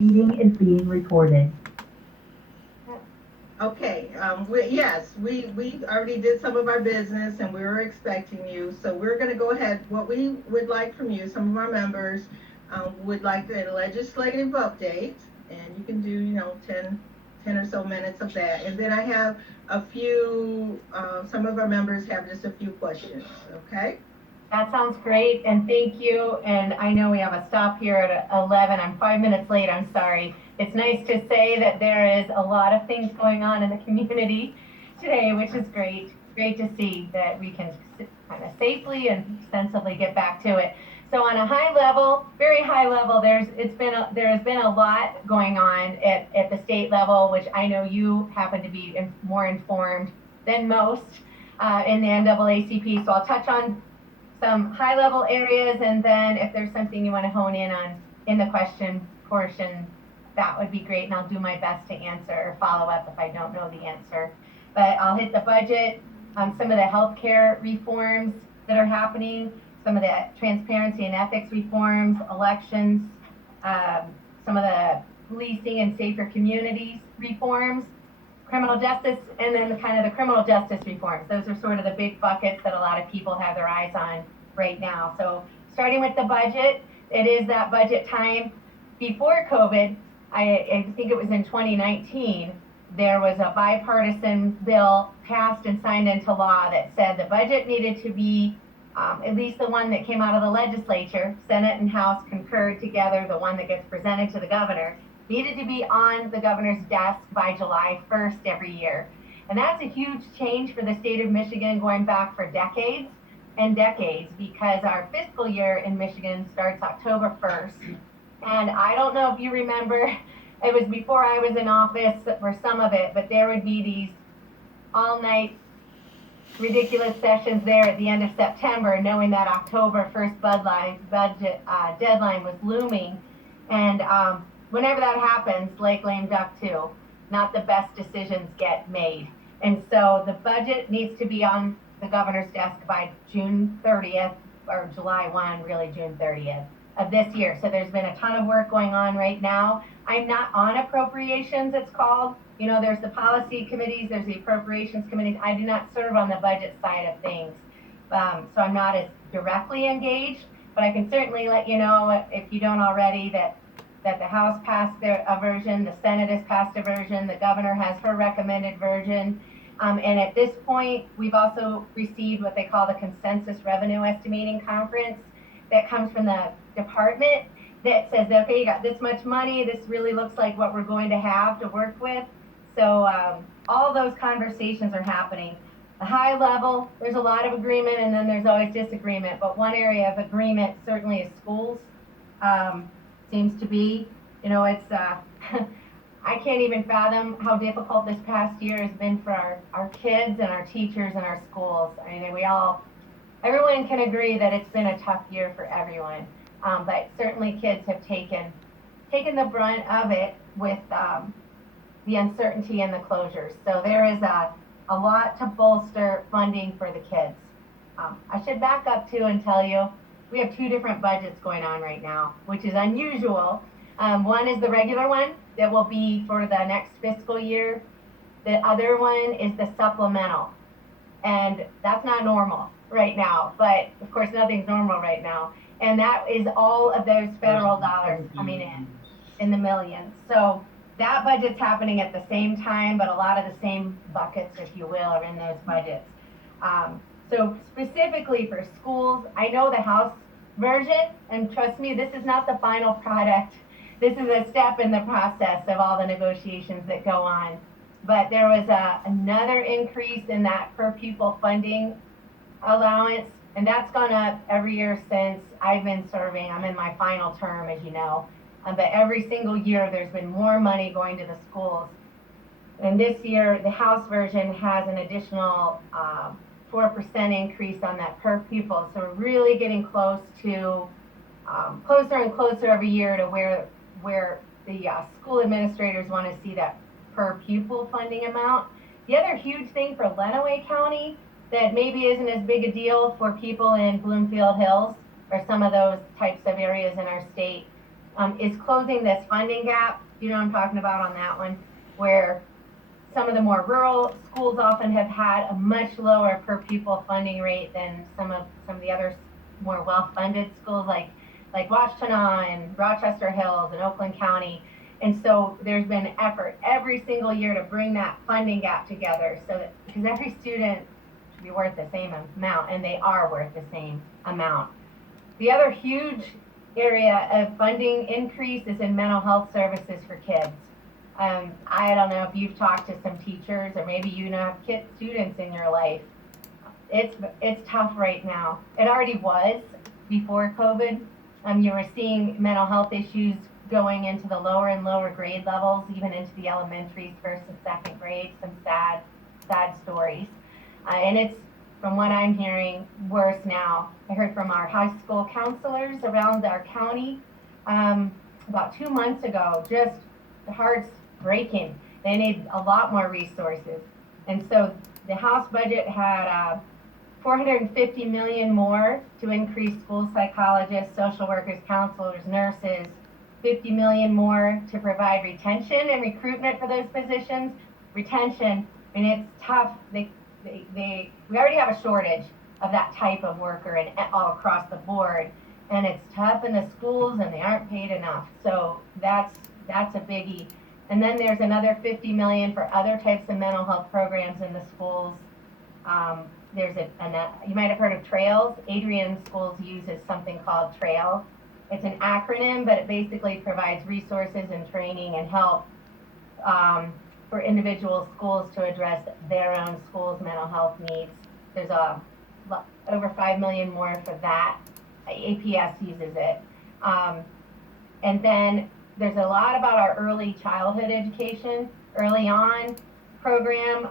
Meeting is being recorded. Okay, we already did some of our business and we were expecting you. So we're going to go ahead. What we would like from you, some of our members would like a legislative update, and you can do, 10 or so minutes of that. And then I have some of our members have just a few questions, okay? That sounds great, and thank you. And I know we have a stop here at 11. I'm 5 minutes late, I'm sorry. It's nice to say that there is a lot of things going on in the community today, which is great. Great to see that we can kind of safely and sensibly get back to it. So on a high level, very high level, there has been a lot going on at the state level, which I know you happen to be more informed than most in the NAACP. So I'll touch on some high level areas, and then if there's something you want to hone in on in the question portion, that would be great, and I'll do my best to answer or follow up if I don't know the answer. But I'll hit the budget, some of the healthcare reforms that are happening, some of the transparency and ethics reforms, elections, some of the policing and safer communities reforms, criminal justice, and then the criminal justice reforms. Those are sort of the big buckets that a lot of people have their eyes on right now. So starting with the budget, it is that budget time. Before COVID, I think it was in 2019, there was a bipartisan bill passed and signed into law that said the budget needed to be, at least the one that came out of the legislature, Senate and House concurred together, the one that gets presented to the governor, needed to be on the governor's desk by July 1st every year. And that's a huge change for the state of Michigan going back for decades and decades, because our fiscal year in Michigan starts October 1st. And I don't know if you remember, it was before I was in office for some of it, but there would be these all night ridiculous sessions there at the end of September, knowing that October 1st budget deadline was looming. And whenever that happens, like lame duck too, not the best decisions get made. And so the budget needs to be on the governor's desk by June 30th, or July 1, really June 30th of this year. So there's been a ton of work going on right now. I'm not on appropriations, it's called. You know, there's the policy committees, there's the appropriations committees. I do not serve on the budget side of things. So I'm not as directly engaged, but I can certainly let you know, if you don't already, that the House passed a version, the Senate has passed a version, the governor has her recommended version. And at this point, we've also received what they call the Consensus Revenue Estimating Conference that comes from the department that says, okay, you got this much money, this really looks like what we're going to have to work with. So all those conversations are happening. The high level, there's a lot of agreement, and then there's always disagreement. But one area of agreement certainly is schools. Seems to be, it's I can't even fathom how difficult this past year has been for our kids and our teachers and our schools. I mean, everyone can agree that it's been a tough year for everyone. But certainly kids have taken the brunt of it with the uncertainty and the closures. So there is a lot to bolster funding for the kids. I should back up too and tell you, we have two different budgets going on right now, which is unusual. One is the regular one that will be for the next fiscal year. The other one is the supplemental. And that's not normal right now, but of course nothing's normal right now. And that is all of those federal dollars coming in the millions. So that budget's happening at the same time, but a lot of the same buckets, if you will, are in those budgets. So specifically for schools, I know the House version, and trust me, this is not the final product. This is a step in the process of all the negotiations that go on. But there was another increase in that per pupil funding allowance, and that's gone up every year since I've been serving. I'm in my final term, as you know. But every single year, there's been more money going to the schools. And this year, the House version has an additional 4% increase on that per pupil. So we're really getting closer and closer every year to where the school administrators want to see that per pupil funding amount. The other huge thing for Lenawee County that maybe isn't as big a deal for people in Bloomfield Hills or some of those types of areas in our state is closing this funding gap. You know what I'm talking about on that one, where some of the more rural schools often have had a much lower per pupil funding rate than some of the other more well-funded schools like Washtenaw and Rochester Hills and Oakland County. And so there's been an effort every single year to bring that funding gap together so that, because every student should be worth the same amount, and they are worth the same amount. The other huge area of funding increase is in mental health services for kids. I don't know if you've talked to some teachers, or maybe you know have students in your life. It's tough right now. It already was before COVID. You were seeing mental health issues going into the lower and lower grade levels, even into the elementaries, first and second grade. Some sad stories, and it's, from what I'm hearing, worse now. I heard from our high school counselors around our county about 2 months ago, just the heart's breaking. They need a lot more resources. And so the House budget had $450 million more to increase school psychologists, social workers, counselors, nurses, $50 million more to provide retention and recruitment for those positions. Retention, I mean, it's tough. We already have a shortage of that type of worker and all across the board, and it's tough in the schools, and they aren't paid enough. So that's a biggie. And then there's another $50 million for other types of mental health programs in the schools. There's you might have heard of TRAILS. Adrian Schools uses something called TRAIL. It's an acronym, but it basically provides resources and training and help for individual schools to address their own school's mental health needs. There's over $5 million more for that. APS uses it. And then there's a lot about our early childhood education, early on program.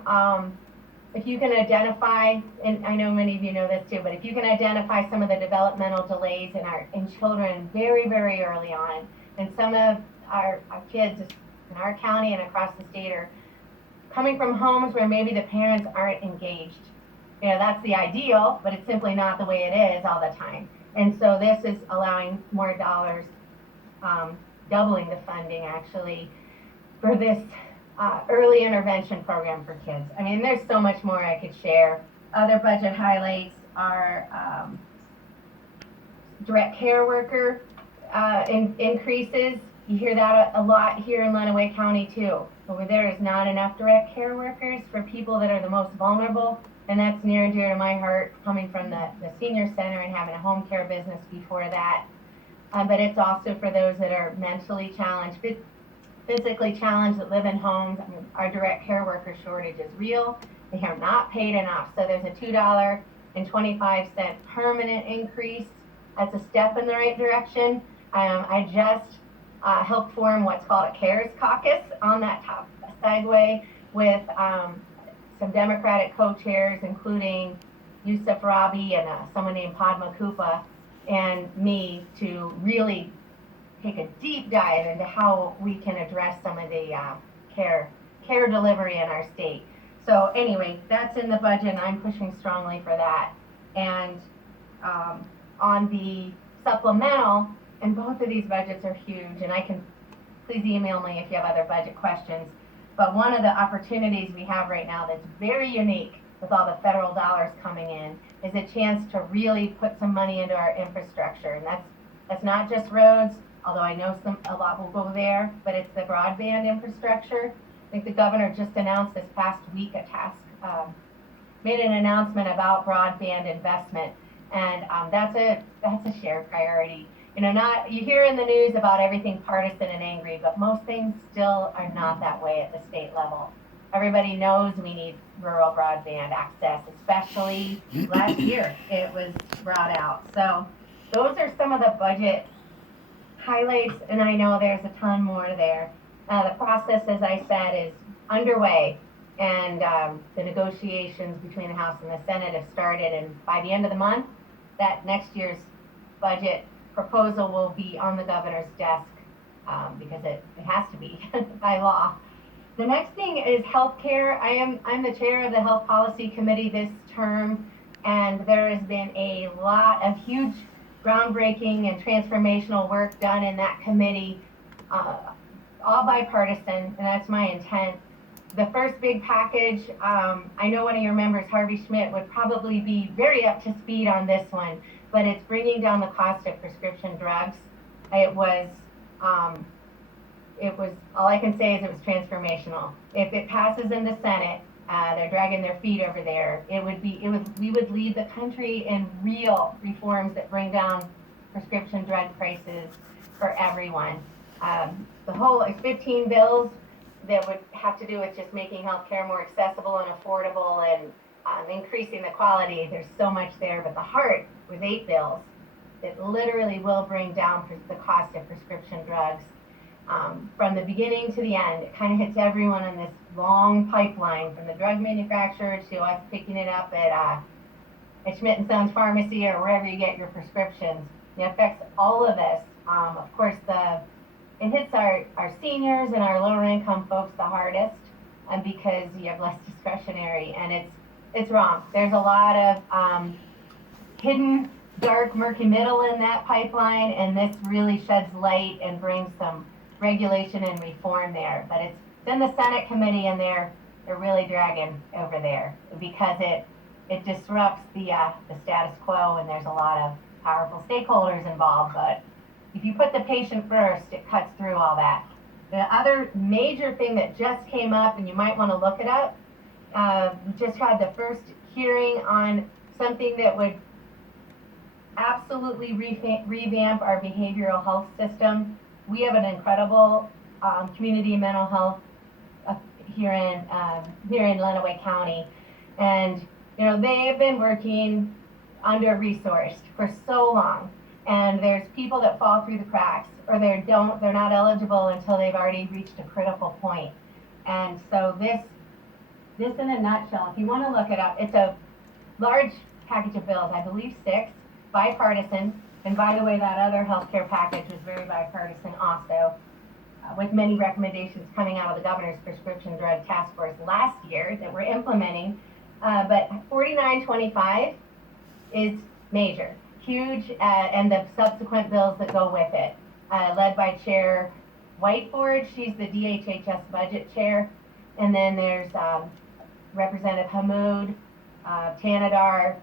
If you can identify, and I know many of you know this too, but if you can identify some of the developmental delays in children very, very early on, and some of our kids in our county and across the state are coming from homes where maybe the parents aren't engaged. You know, that's the ideal, but it's simply not the way it is all the time. And so this is allowing more dollars, doubling the funding actually, for this early intervention program for kids. I mean, there's so much more I could share. Other budget highlights are direct care worker increases. You hear that a lot here in Lenawee County too. Over there is not enough direct care workers for people that are the most vulnerable, and that's near and dear to my heart, coming from the senior center and having a home care business before that. But it's also for those that are mentally challenged, physically challenged, that live in homes. I mean, our direct care worker shortage is real. They are not paid enough. So there's a $2.25 permanent increase. That's a step in the right direction. I just helped form what's called a CARES caucus on that top segue with some Democratic co-chairs, including Yusuf Rabi and someone named Padma Kupa, and me, to really take a deep dive into how we can address some of the care delivery in our state. So anyway, that's in the budget, and I'm pushing strongly for that. And on the supplemental, and both of these budgets are huge, and please email me if you have other budget questions. But one of the opportunities we have right now that's very unique with all the federal dollars coming in is a chance to really put some money into our infrastructure. And that's not just roads, although I know a lot will go there, but it's the broadband infrastructure. I think the governor just announced this past week made an announcement about broadband investment, and that's a shared priority. You know, you hear in the news about everything partisan and angry, but most things still are not that way at the state level. Everybody knows we need rural broadband access, especially last year it was brought out. So those are some of the budget highlights, and I know there's a ton more there. The process, as I said, is underway, and the negotiations between the House and the Senate have started, and by the end of the month, that next year's budget proposal will be on the governor's desk, because it has to be by law. The next thing is healthcare. I'm the chair of the Health Policy Committee this term, and there has been a lot of huge groundbreaking and transformational work done in that committee, all bipartisan, and that's my intent. The first big package, I know one of your members, Harvey Schmidt, would probably be very up to speed on this one, but it's bringing down the cost of prescription drugs. It was, all I can say is it was transformational. If it passes in the Senate, they're dragging their feet over there. We would lead the country in real reforms that bring down prescription drug prices for everyone. The whole 15 bills that would have to do with just making healthcare more accessible and affordable and increasing the quality. There's so much there, but the heart was 8 bills that literally will bring down the cost of prescription drugs. From the beginning to the end, it kind of hits everyone in this long pipeline, from the drug manufacturer to us picking it up at Schmidt and Sons Pharmacy or wherever you get your prescriptions. It affects all of us. Of course, it hits our seniors and our lower income folks the hardest, because you have less discretionary, and it's wrong. There's a lot of hidden, dark, murky middle in that pipeline, and this really sheds light and brings some regulation and reform there. But it's in the Senate committee, and they're really dragging over there because it disrupts the status quo, and there's a lot of powerful stakeholders involved. But if you put the patient first, it cuts through all that. The other major thing that just came up, and you might want to look it up, we just had the first hearing on something that would absolutely revamp our behavioral health system. We have an incredible community mental health here in Lenawee County, and they have been working under-resourced for so long, and there's people that fall through the cracks, or they're not eligible until they've already reached a critical point. And so this in a nutshell, if you want to look it up, it's a large package of bills, I believe 6, bipartisan. And by the way, that other healthcare package was very bipartisan also, with many recommendations coming out of the governor's prescription drug task force last year that we're implementing. But 4925 is major, huge, and the subsequent bills that go with it, led by Chair Whiteford. She's the DHHS budget chair. And then there's Representative Hammoud, Tanadar,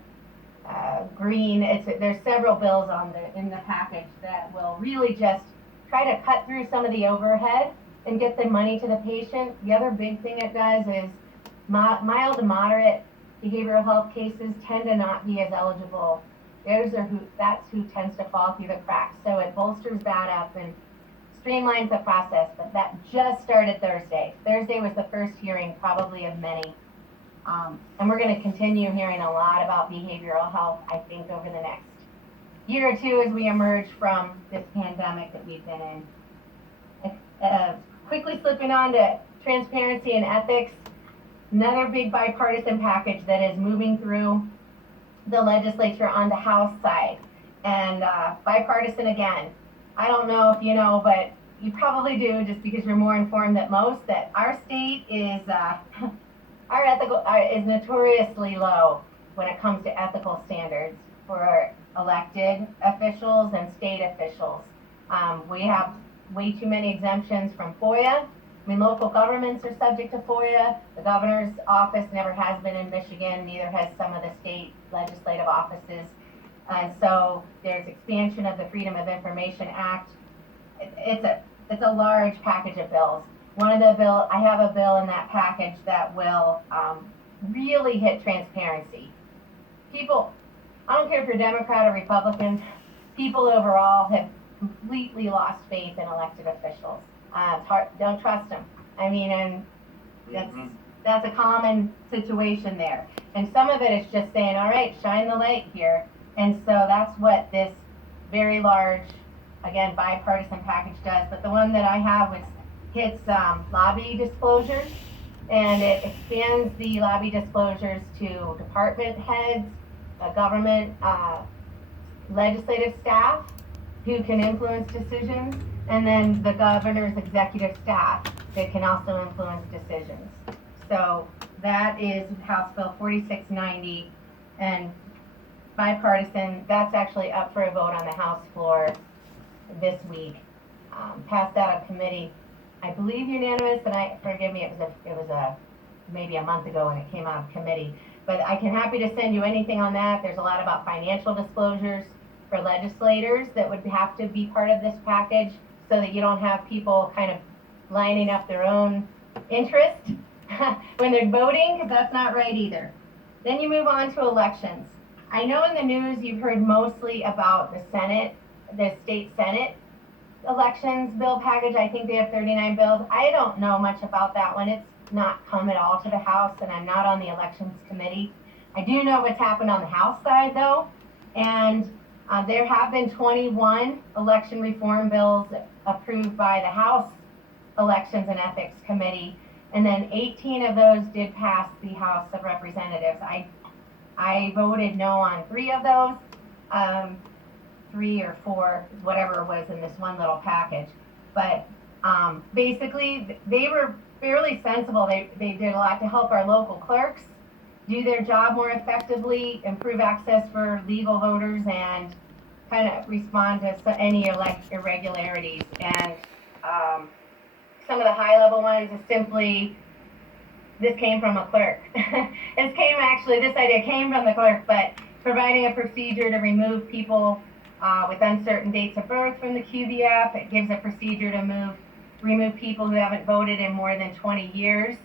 Green. There's several bills in the package that will really just try to cut through some of the overhead and get the money to the patient. The other big thing it does is mild to moderate behavioral health cases tend to not be as eligible. That's who tends to fall through the cracks. So it bolsters that up and streamlines the process. But that just started Thursday. Thursday was the first hearing, probably of many. And we're going to continue hearing a lot about behavioral health, I think, over the next year or two as we emerge from this pandemic that we've been in. Quickly slipping on to transparency and ethics, another big bipartisan package that is moving through the legislature on the House side. And bipartisan again. I don't know if you know, but you probably do, just because you're more informed than most, that our state is our ethical is notoriously low when it comes to ethical standards for elected officials and state officials. We have way too many exemptions from FOIA. I mean, local governments are subject to FOIA. The governor's office never has been in Michigan, neither has some of the state legislative offices. And so there's expansion of the Freedom of Information Act. It's a large package of bills. I have a bill in that package that will really hit transparency. People, I don't care if you're Democrat or Republican, people overall have completely lost faith in elected officials. It's hard, don't trust them. I mean, and that's a common situation there. And some of it is just saying, all right, shine the light here. And so that's what this very large, again, bipartisan package does. But the one that I have hits lobby disclosures, and it expands the lobby disclosures to department heads, government legislative staff who can influence decisions, and then the governor's executive staff that can also influence decisions. So that is House Bill 4690, and bipartisan. That's actually up for a vote on the House floor this week. Passed out of committee, I believe unanimous, and forgive me, it was a maybe a month ago when it came out of committee. But I can happy to send you anything on that. There's a lot about financial disclosures for legislators that would have to be part of this package so that you don't have people kind of lining up their own interest when they're voting, because that's not right either. Then you move on to elections. I know in the news you've heard mostly about the Senate, the state Senate elections bill package. I think they have 39 bills. I don't know much about that one. It's not come at all to the House, and I'm not on the elections committee. I do know what's happened on the House side though, and there have been 21 election reform bills approved by the House Elections and Ethics Committee, and then 18 of those did pass the House of Representatives. I voted no on 3 of those, 3 or 4, whatever it was in this one little package. But basically, they were fairly sensible. They did a lot to help our local clerks do their job more effectively, improve access for legal voters, and kind of respond to any irregularities. And some of the high-level ones is simply, this came from a clerk. This idea came from the clerk, but providing a procedure to remove people with uncertain dates of birth from the QBF. It gives a procedure to remove people who haven't voted in more than 20 years.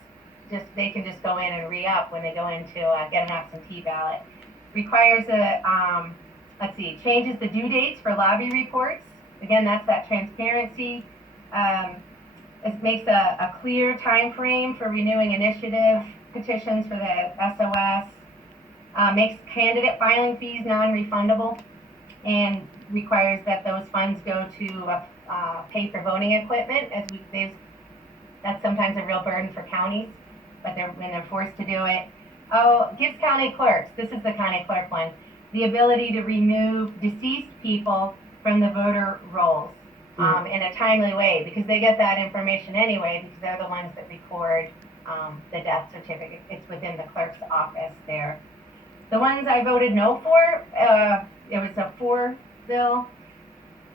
They can just go in and re-up when they go in to get an absentee ballot. Requires changes the due dates for lobby reports. Again, that's that transparency. It makes a clear time frame for renewing initiative petitions for the SOS. Makes candidate filing fees non-refundable, and requires that those funds go to pay for voting equipment. That's sometimes a real burden for counties, but when they're forced to do it. Gives county clerks, this is the county clerk one, the ability to remove deceased people from the voter rolls in a timely way, because they get that information anyway, because they're the ones that record the death certificate. It's within the clerk's office there. The ones I voted no for, it was a 4 bill.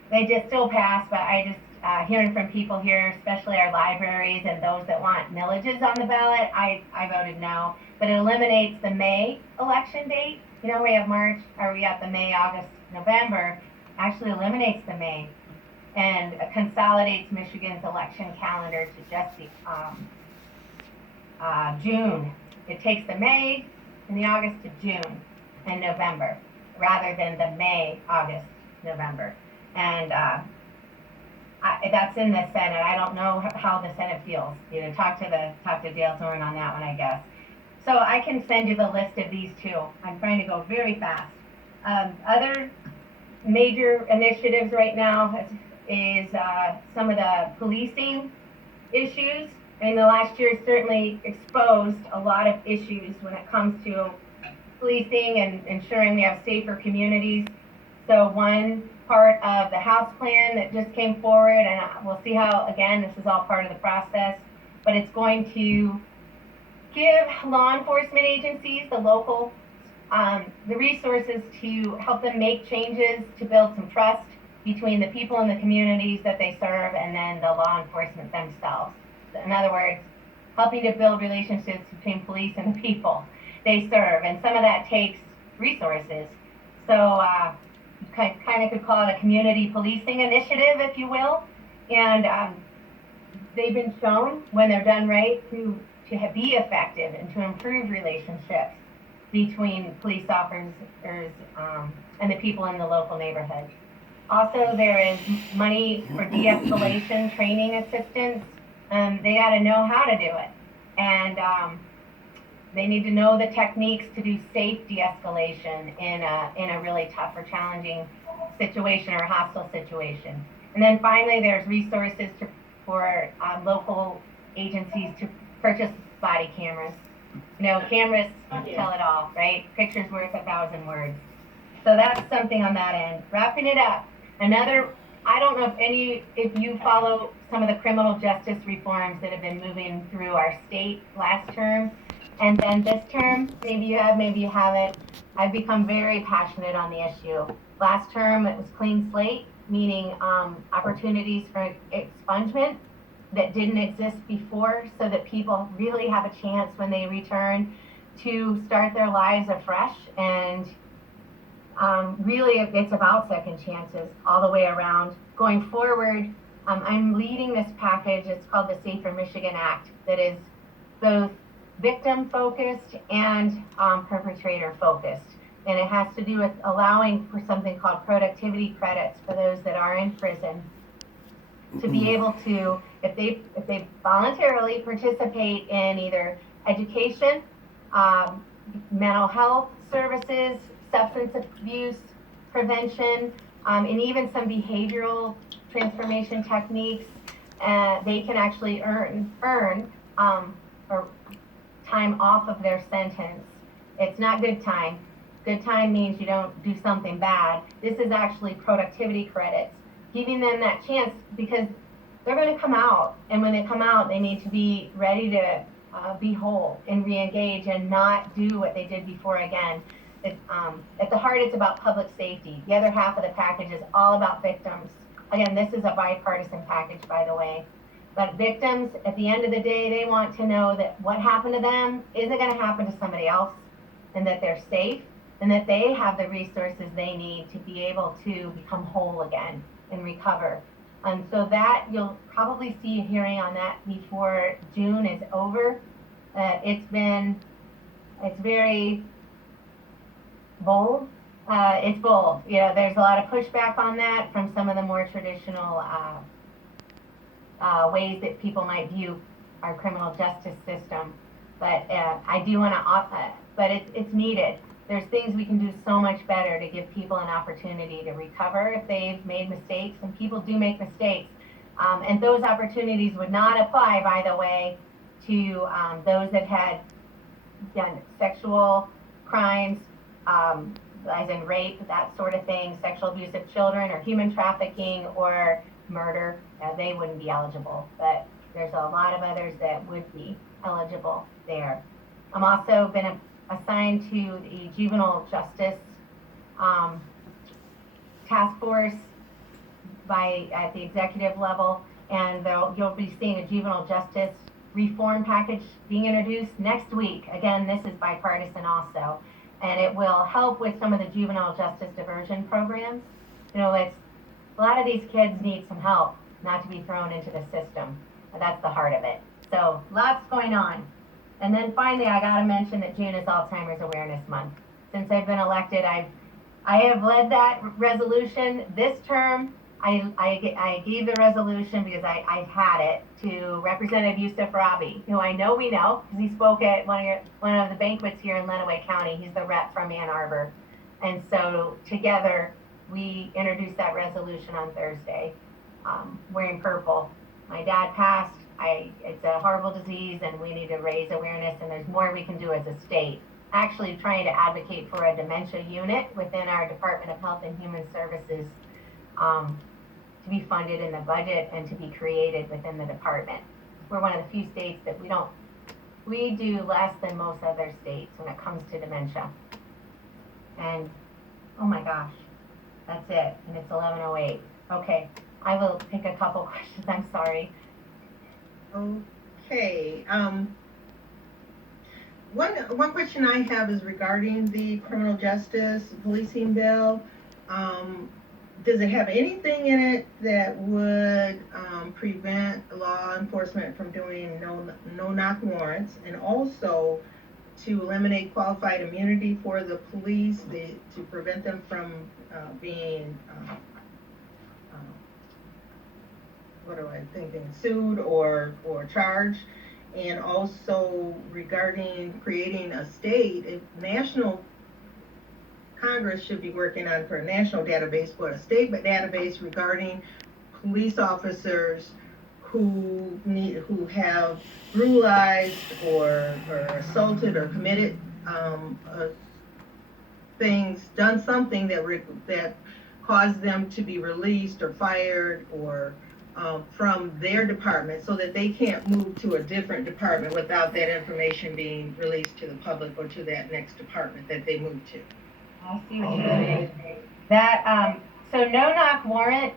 They just still passed, but I just, hearing from people here, especially our libraries and those that want millages on the ballot, I voted no. But it eliminates the May election date. We have March, or we have the May, August, November. Actually eliminates the May and consolidates Michigan's election calendar to just June. It takes the May and the August to June and November, rather than the May, August, November. And that's in the Senate. I don't know how the Senate feels. Talk to Dale Zorn on that one, I guess. So I can send you the list of these 2. I'm trying to go very fast. Other major initiatives right now is some of the policing issues. And the last year certainly exposed a lot of issues when it comes to policing and ensuring we have safer communities. So one part of the House plan that just came forward, and we'll see how, again, this is all part of the process, but it's going to give law enforcement agencies, the local, the resources to help them make changes to build some trust between the people in the communities that they serve and then the law enforcement themselves. In other words, helping to build relationships between police and the people they serve. And some of that takes resources. So you kind of could call it a community policing initiative, if you will. And they've been shown, when they're done right, to be effective and to improve relationships between police officers and the people in the local neighborhood. Also, there is money for de-escalation training assistance. They got to know how to do it. And they need to know the techniques to do safe de-escalation in a really tough or challenging situation or hostile situation. And then finally, there's resources for local agencies to purchase body cameras. Cameras tell it all, right? Pictures worth 1,000 words. So that's something on that end. Wrapping it up, I don't know if you follow some of the criminal justice reforms that have been moving through our state last term. And then this term, maybe you have, maybe you haven't, I've become very passionate on the issue. Last term, it was clean slate, meaning opportunities for expungement that didn't exist before, so that people really have a chance when they return to start their lives afresh. And really, it's about second chances all the way around. Going forward, I'm leading this package. It's called the Safer Michigan Act, that is both victim focused and perpetrator focused. And it has to do with allowing for something called productivity credits for those that are in prison, to be able to, if they voluntarily participate in either education, mental health services, substance abuse prevention, and even some behavioral transformation techniques, they can actually earn or time off of their sentence. It's not good time. Good time means you don't do something bad. This is actually productivity credits, giving them that chance, because they're going to come out, and when they come out, they need to be ready to be whole and re-engage and not do what they did before again. At the heart, it's about public safety. The other half of the package is all about victims. Again, this is a bipartisan package, by the way. But victims, at the end of the day, they want to know that what happened to them isn't going to happen to somebody else, and that they're safe, and that they have the resources they need to be able to become whole again and recover. And so that, you'll probably see a hearing on that before June is over. It's very bold. It's bold. You know, there's a lot of pushback on that from some of the more traditional ways that people might view our criminal justice system. But I do want to, but it's needed. There's things we can do so much better to give people an opportunity to recover if they've made mistakes, and people do make mistakes. And those opportunities would not apply, by the way, to those that had done sexual crimes, as in rape, that sort of thing, sexual abuse of children, or human trafficking, or murder. They wouldn't be eligible, but there's a lot of others that would be eligible there. I'm also been assigned to the juvenile justice task force at the executive level, and you'll be seeing a juvenile justice reform package being introduced next week. Again, this is bipartisan also, and it will help with some of the juvenile justice diversion programs. You know, a lot of these kids need some help, not to be thrown into the system. That's the heart of it. So lots going on. And then finally, I got to mention that June is Alzheimer's Awareness Month. Since I've been elected, I have led that resolution. This term, I gave the resolution because I had it to Representative Yusuf Rabi, who I know we know because he spoke at one of the banquets here in Lenawee County. He's the rep from Ann Arbor. And so together, we introduced that resolution on Thursday, wearing purple. My dad passed. It's a horrible disease, and we need to raise awareness, and there's more we can do as a state. Actually trying to advocate for a dementia unit within our Department of Health and Human Services, to be funded in the budget and to be created within the department. We're one of the few states that we do less than most other states when it comes to dementia. And oh my gosh, that's it, and it's 11:08. Okay, I will take a couple questions, I'm sorry. Okay. One question I have is regarding the criminal justice policing bill. Does it have anything in it that would prevent law enforcement from doing no-knock warrants, and also to eliminate qualified immunity for the police, to prevent them from being sued or charged? And also regarding creating a state, national Congress should be working on for a national database, but a state database regarding police officers who have brutalized or assaulted or committed done something that caused them to be released or fired or from their department so that they can't move to a different department without that information being released to the public or to that next department that they move to. I see what you're saying. That, so no knock warrant,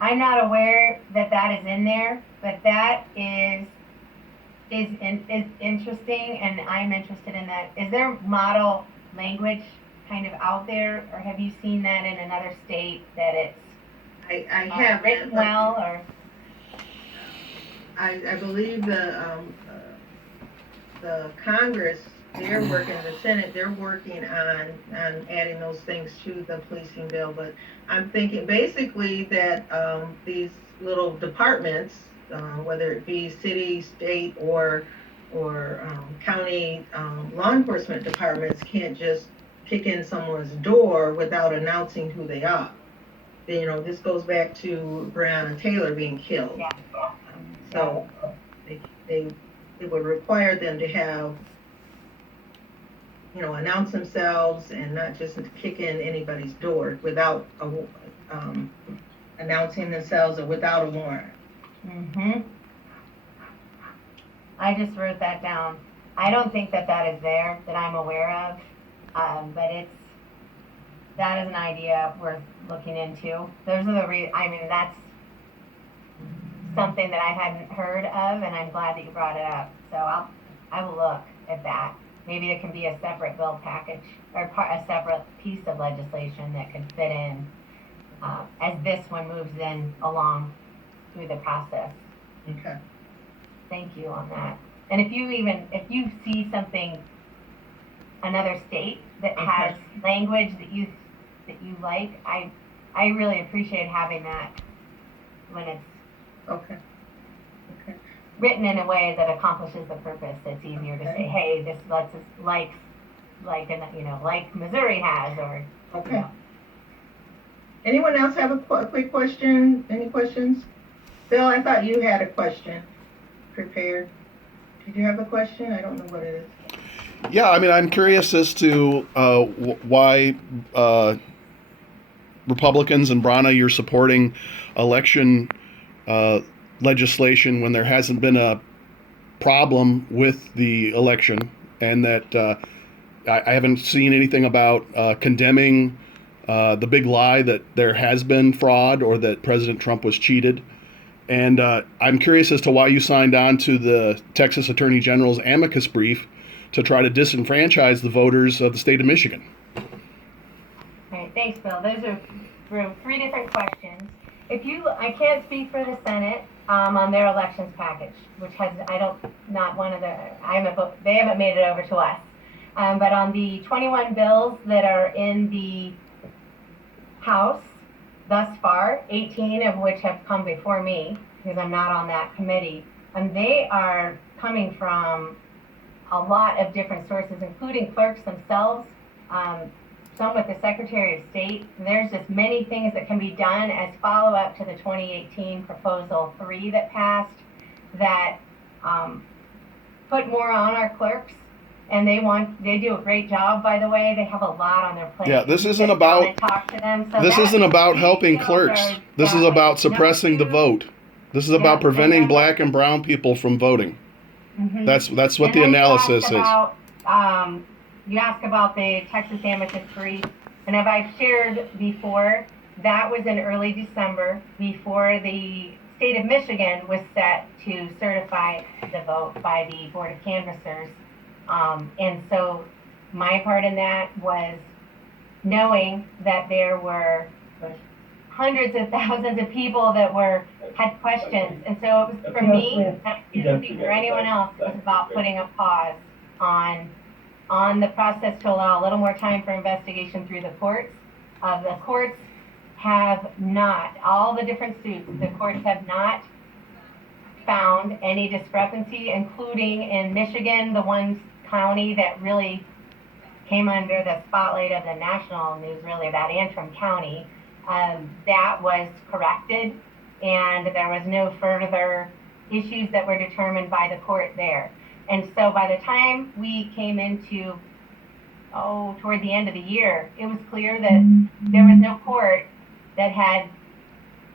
I'm not aware that that is in there, but that is interesting, and I'm interested in that. Is there model language kind of out there, or have you seen that in another state that it's I have written well, or? I believe the Congress, they're working, the Senate, they're working on adding those things to the policing bill. But I'm thinking basically that these little departments, whether it be city, state, or county law enforcement departments, can't just kick in someone's door without announcing who they are. You know, this goes back to Breonna Taylor being killed. Yeah. So it would require them to have, you know, announce themselves and not just kick in anybody's door without announcing themselves or without a warrant. Mm-hmm. I just wrote that down. I don't think that that is there that I'm aware of, but that is an idea worth looking into. Those are the I mean, that's something that I hadn't heard of, and I'm glad that you brought it up. So I will look at that. Maybe it can be a separate bill package or a separate piece of legislation that could fit in as this one moves in along through the process. Okay. Thank you on that. And if you see something, another state that has language that you like, I really appreciate having that when it's written in a way that accomplishes the purpose. It's easier to say, hey, this lets us like Missouri has, or. Okay. You know. Anyone else have a quick question? Any questions? Bill, I thought you had a question prepared. Did you have a question? I don't know what it is. Yeah, I mean, I'm curious as to why Republicans and Brana, you're supporting election legislation when there hasn't been a problem with the election, and that I haven't seen anything about condemning the big lie that there has been fraud or that President Trump was cheated. And I'm curious as to why you signed on to the Texas Attorney General's amicus brief to try to disenfranchise the voters of the state of Michigan. All right, thanks, Bill. Those are three different questions. I can't speak for the Senate on their elections package, which has, they haven't made it over to us. But on the 21 bills that are in the House thus far, 18 of which have come before me, because I'm not on that committee, and they are coming from a lot of different sources, including clerks themselves, some with the Secretary of State. There's just many things that can be done as follow-up to the 2018 Proposal 3 that passed that put more on our clerks. And they do a great job, by the way. They have a lot on their plate. Yeah, this isn't about helping clerks. This is about suppressing the vote. This is about preventing black and brown people from voting. Mm-hmm. That's what the analysis is. You asked about the Texas amicus brief, and as I've shared before, that was in early December before the state of Michigan was set to certify the vote by the Board of Canvassers. And so my part in that was knowing that there were hundreds of thousands of people that had questions. And so it was, for me, and for anyone else, it was about putting a pause on the process to allow a little more time for investigation through the courts. The courts have not, all the different suits, the courts have not found any discrepancy, including in Michigan, the one county that really came under the spotlight of the national news, really, that Antrim County. That was corrected, and there was no further issues that were determined by the court there. And so by the time we came into, toward the end of the year, it was clear that there was no court that had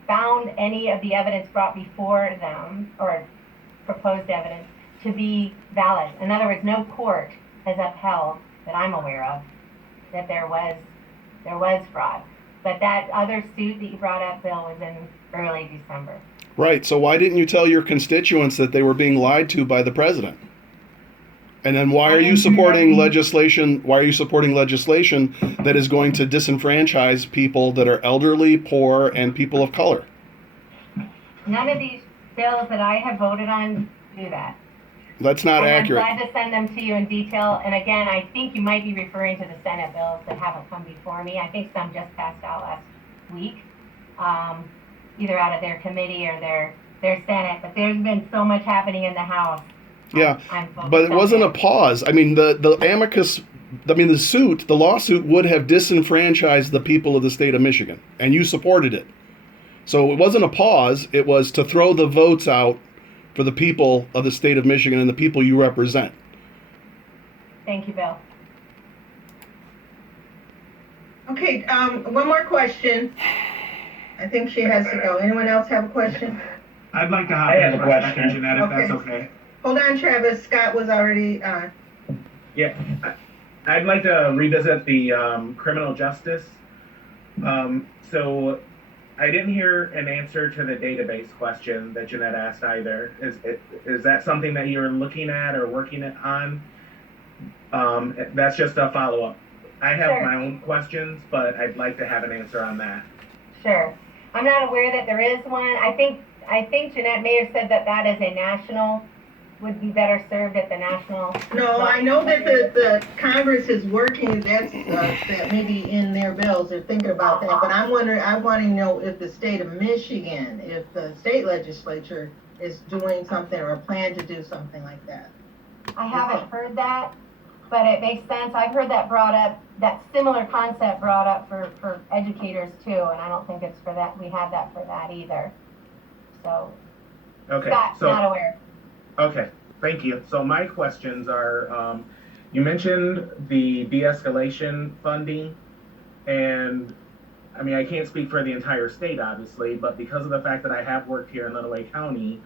found any of the evidence brought before them, or proposed evidence, to be valid. In other words, no court has upheld, that I'm aware of, that there was fraud. But that other suit that you brought up, Bill, was in early December. Right. So why didn't you tell your constituents that they were being lied to by the president? And then why are you supporting legislation? Why are you supporting legislation that is going to disenfranchise people that are elderly, poor, and people of color? None of these bills that I have voted on do that. That's not And accurate. I'm glad to send them to you in detail. And again, I think you might be referring to the Senate bills that haven't come before me. I think some just passed out last week, either out of their committee or their Senate. But there's been so much happening in the House. Yeah, I'm focused but it on wasn't a it. pause. I mean, the amicus, I mean, the lawsuit would have disenfranchised the people of the state of Michigan, and you supported it. So it wasn't a pause. It was to throw the votes out for the people of the state of Michigan and the people you represent. Thank you, Bill. Okay, one more question. I think she has to go. Anyone else have a question? I'd like to hop I have in a for a second, question. Jeanette, if that's okay. Hold on, Travis. Scott was already on. Yeah, I'd like to revisit the criminal justice. So I didn't hear an answer to the database question that Jeanette asked either. Is that something that you're looking at or working on? That's just a follow-up. I have Sure. my own questions, but I'd like to have an answer on that. Sure. I'm not aware that there is one. I think Jeanette may have said that is a national, would be better served at the national. No, I know that the Congress is working, that maybe in their bills, they're thinking about that, but I'm wondering, I want to know if the state of Michigan, if the state legislature is doing something or plan to do something like that. I haven't heard that, but it makes sense. I've heard that brought up, that similar concept brought up for educators too, and I don't think it's for that, we have that for that either. So, Okay, Scott, so. not aware. Okay, thank you. So my questions are, you mentioned the de-escalation funding, and I mean, I can't speak for the entire state, obviously, but because of the fact that I have worked here in Lenawee County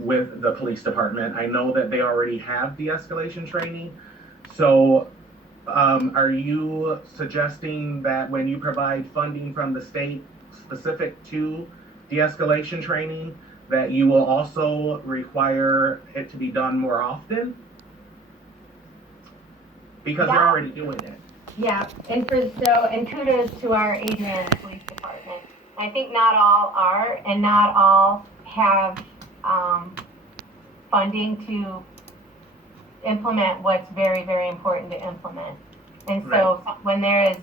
with the police department, I know that they already have de-escalation training. So are you suggesting that when you provide funding from the state specific to de-escalation training, that you will also require it to be done more often? Because they're Yeah. already doing it. Yeah, and kudos to our Adrian Police Department. I think not all are, and not all have funding to implement what's very, very important to implement. And so when there is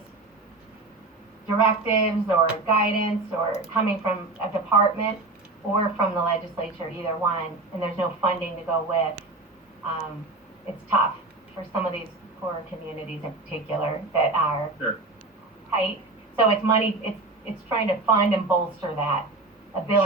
directives or guidance or coming from a department or from the legislature, either one, and there's no funding to go with, it's tough for some of these poor communities in particular that are tight. So it's money, it's trying to fund and bolster that ability.